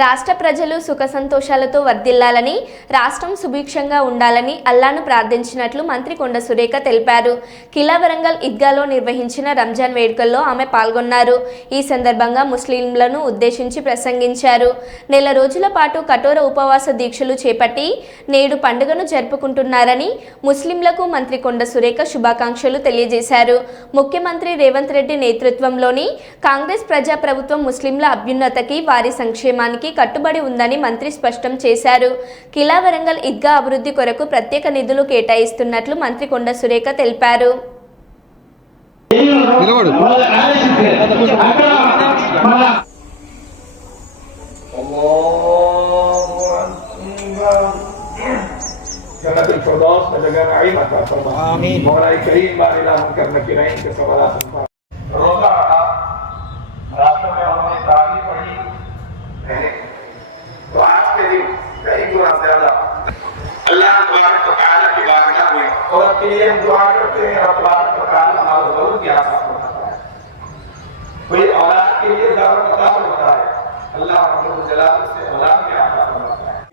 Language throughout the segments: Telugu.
రాష్ట్ర ప్రజలు సుఖ సంతోషాలతో వర్ధిల్లాలని రాష్ట్రం సుభిక్షంగా ఉండాలని అల్లాను ప్రార్థించినట్లు మంత్రి కొండ సురేఖ తెలిపారు. కిలా వరంగల్ ఈద్గాలో నిర్వహించిన రంజాన్ వేడుకల్లో ఆమె పాల్గొన్నారు. ఈ సందర్భంగా ముస్లింలను ఉద్దేశించి ప్రసంగించారు. నెల రోజుల పాటు కఠోర ఉపవాస దీక్షలు చేపట్టి నేడు పండుగను జరుపుకుంటున్నారని ముస్లింలకు మంత్రి కొండ సురేఖ శుభాకాంక్షలు తెలియజేశారు. ముఖ్యమంత్రి రేవంత్ రెడ్డి నేతృత్వంలోని కాంగ్రెస్ ప్రజాప్రభుత్వం ముస్లింల అభ్యున్నతకి వారి సంక్షేమానికి హామీకి కట్టుబడి ఉందని మంత్రి స్పష్టం చేశారు కిలా వరంగల్ ఇద్గా అభివృద్ధి కొరకు ప్రత్యేక నిధులు కేటాయిస్తున్నట్లు మంత్రి కొండ సురేఖ తెలిపారు लेकर अपराध प्रकार और गौरव की के लिए होता है अल्लाह से औलाद की आशा को होता है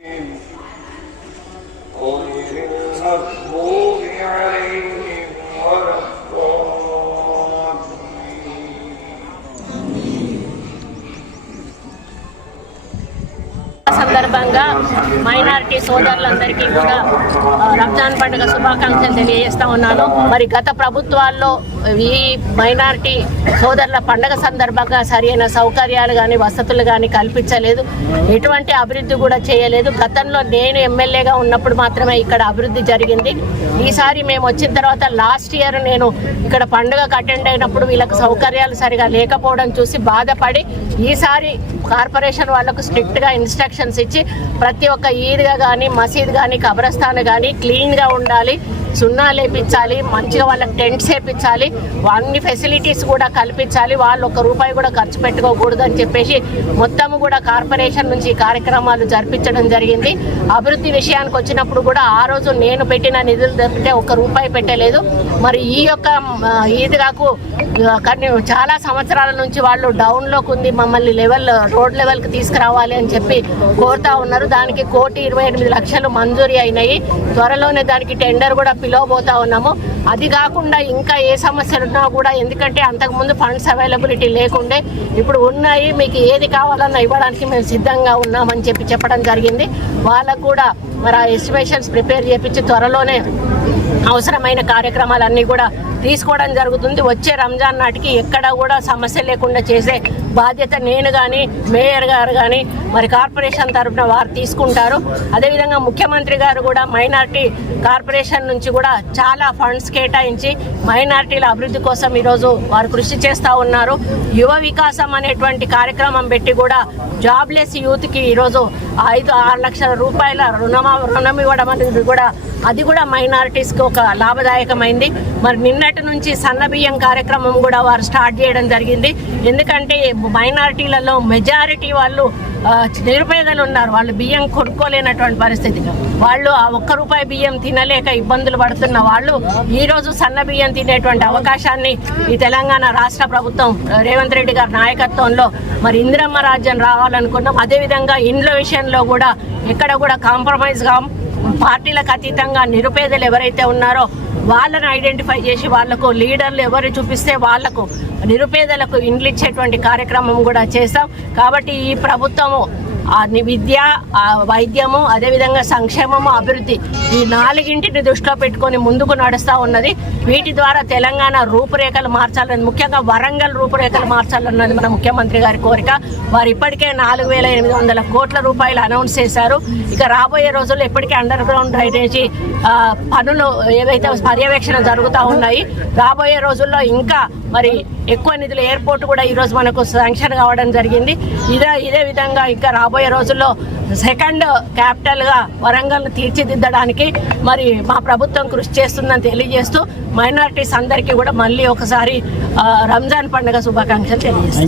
సందర్భంగా మైనారిటీ సోదరులందరికీ కూడా రంజాన్ పండుగ శుభాకాంక్షలు తెలియజేస్తా ఉన్నాను. మరి గత ప్రభుత్వాల్లో ఈ మైనారిటీ సోదరుల పండుగ సందర్భంగా సరైన సౌకర్యాలు కానీ వసతులు కానీ కల్పించలేదు. ఎటువంటి అభివృద్ధి కూడా చేయలేదు. గతంలో నేను ఎమ్మెల్యేగా ఉన్నప్పుడు మాత్రమే ఇక్కడ అభివృద్ధి జరిగింది. ఈసారి మేము వచ్చిన తర్వాత లాస్ట్ ఇయర్ నేను ఇక్కడ పండుగకు అటెండ్ అయినప్పుడు వీళ్ళకి సౌకర్యాలు సరిగా లేకపోవడం చూసి బాధపడి ఈసారి కార్పొరేషన్ వాళ్ళకు స్ట్రిక్ట్గా ఇన్స్ట్రక్షన్స్ ఇచ్చి ప్రతి ఒక్క ఈద్గా కానీ మసీద్ కానీ కబ్రస్థాన్ కానీ క్లీన్గా ఉండాలి. సున్నా లేపించాలి మంచిగా వాళ్ళకి టెంట్స్ వేపించాలి అన్ని ఫెసిలిటీస్ కూడా కల్పించాలి వాళ్ళు ఒక రూపాయి కూడా ఖర్చు పెట్టుకోకూడదు అని చెప్పేసి మొత్తం కూడా కార్పొరేషన్ నుంచి కార్యక్రమాలు జరిపించడం జరిగింది. అభివృద్ధి విషయానికి వచ్చినప్పుడు కూడా ఆ రోజు నేను పెట్టిన నిధులు తప్పితే ఒక రూపాయి పెట్టలేదు. మరి ఈ యొక్క మ, ఈద్గాకు కానీ చాలా సంవత్సరాల నుంచి వాళ్ళు డౌన్లోకి ఉంది మమ్మల్ని లెవెల్ రోడ్ లెవెల్కి తీసుకురావాలి అని చెప్పి కోరుతా ఉన్నారు. దానికి కోటి ఇరవై ఎనిమిది లక్షలు మంజూరీ అయినాయి. త్వరలోనే దానికి టెండర్ కూడా పిలవబోతా ఉన్నాము అది కాకుండా ఇంకా ఏ సమస్యలు ఉన్నా కూడా ఎందుకంటే అంతకుముందు ఫండ్స్ అవైలబిలిటీ లేకుండే ఇప్పుడు ఉన్నాయి. మీకు ఏది కావాలన్నా ఇవ్వడానికి మేము సిద్ధంగా ఉన్నామని చెప్పి చెప్పడం జరిగింది. వాళ్ళకు కూడా మరి ఆ ఎస్టిమేషన్స్ ప్రిపేర్ చేపించి త్వరలోనే అవసరమైన కార్యక్రమాలన్నీ కూడా తీసుకోవడం జరుగుతుంది. వచ్చే రంజాన్ నాటికి ఎక్కడ కూడా సమస్య లేకుండా చేసే బాధ్యత నేను కానీ మేయర్ గారు కానీ మరి కార్పొరేషన్ తరఫున వారు తీసుకుంటారు. అదేవిధంగా ముఖ్యమంత్రి గారు కూడా మైనార్టీ కార్పొరేషన్ నుంచి కూడా చాలా ఫండ్స్ కేటాయించి మైనార్టీల అభివృద్ధి కోసం ఈరోజు వారు కృషి చేస్తూ ఉన్నారు. యువ వికాసం అనేటువంటి కార్యక్రమం పెట్టి కూడా జాబ్లెస్ యూత్కి ఈరోజు ఐదు ఆరు లక్షల రూపాయల రుణమా రుణం ఇవ్వడం అనేది కూడా అది కూడా మైనారిటీస్కి ఒక లాభదాయకమైంది. మరి నిన్నటి నుంచి సన్న బియ్యం కార్యక్రమం కూడా వారు స్టార్ట్ చేయడం జరిగింది. ఎందుకంటే మైనారిటీలలో మెజారిటీ వాళ్ళు నిరుపేదలు ఉన్నారు వాళ్ళు బియ్యం కొనుక్కోలేనటువంటి పరిస్థితి. వాళ్ళు ఆ ఒక్క రూపాయి బియ్యం తినలేక ఇబ్బందులు పడుతున్న వాళ్ళు ఈ రోజు సన్న బియ్యం తినేటువంటి అవకాశాన్ని ఈ తెలంగాణ రాష్ట్ర ప్రభుత్వం రేవంత్ రెడ్డి గారి నాయకత్వంలో మరి ఇందిరమ్మ రాజ్యం రావాలనుకున్నాం. అదేవిధంగా ఇండ్ల విషయంలో కూడా ఎక్కడ కూడా కాంప్రమైజ్గా పార్టీలకు అతీతంగా నిరుపేదలు ఎవరైతే ఉన్నారో వాళ్ళని ఐడెంటిఫై చేసి వాళ్ళకు లీడర్లు ఎవరు చూపిస్తే వాళ్ళకు నిరుపేదలకు ఇండ్లు ఇచ్చేటువంటి కార్యక్రమం కూడా చేస్తాం. కాబట్టి ఈ ప్రభుత్వము విద్య ఆ వైద్యము అదేవిధంగా సంక్షేమము అభివృద్ధి ఈ నాలుగింటిని దృష్టిలో పెట్టుకొని ముందుకు నడుస్తూ ఉన్నది. వీటి ద్వారా తెలంగాణ రూపురేఖలు మార్చాలని ముఖ్యంగా వరంగల్ రూపురేఖలు మార్చాలన్నది మన ముఖ్యమంత్రి గారి కోరిక. వారు ఇప్పటికే నాలుగు వేల ఎనిమిది వందల కోట్ల రూపాయలు అనౌన్స్ చేశారు. ఇక రాబోయే రోజుల్లో ఇప్పటికే అండర్ గ్రౌండ్ డ్రైనేజీ పనులు ఏవైతే పర్యవేక్షణ జరుగుతూ ఉన్నాయి రాబోయే రోజుల్లో ఇంకా మరి ఎక్కువ నిధులు ఎయిర్పోర్ట్ కూడా ఈరోజు మనకు శాంక్షన్ కావడం జరిగింది. ఇదే ఇదే విధంగా ఇంకా రాబోయే రోజుల్లో సెకండ్ క్యాపిటల్గా వరంగల్ను తీర్చిదిద్దడానికి మరి మా ప్రభుత్వం కృషి చేస్తుందని తెలియజేస్తూ మైనారిటీస్ అందరికీ కూడా మళ్ళీ ఒకసారి రంజాన్ పండుగ శుభాకాంక్షలు తెలియజేస్తాం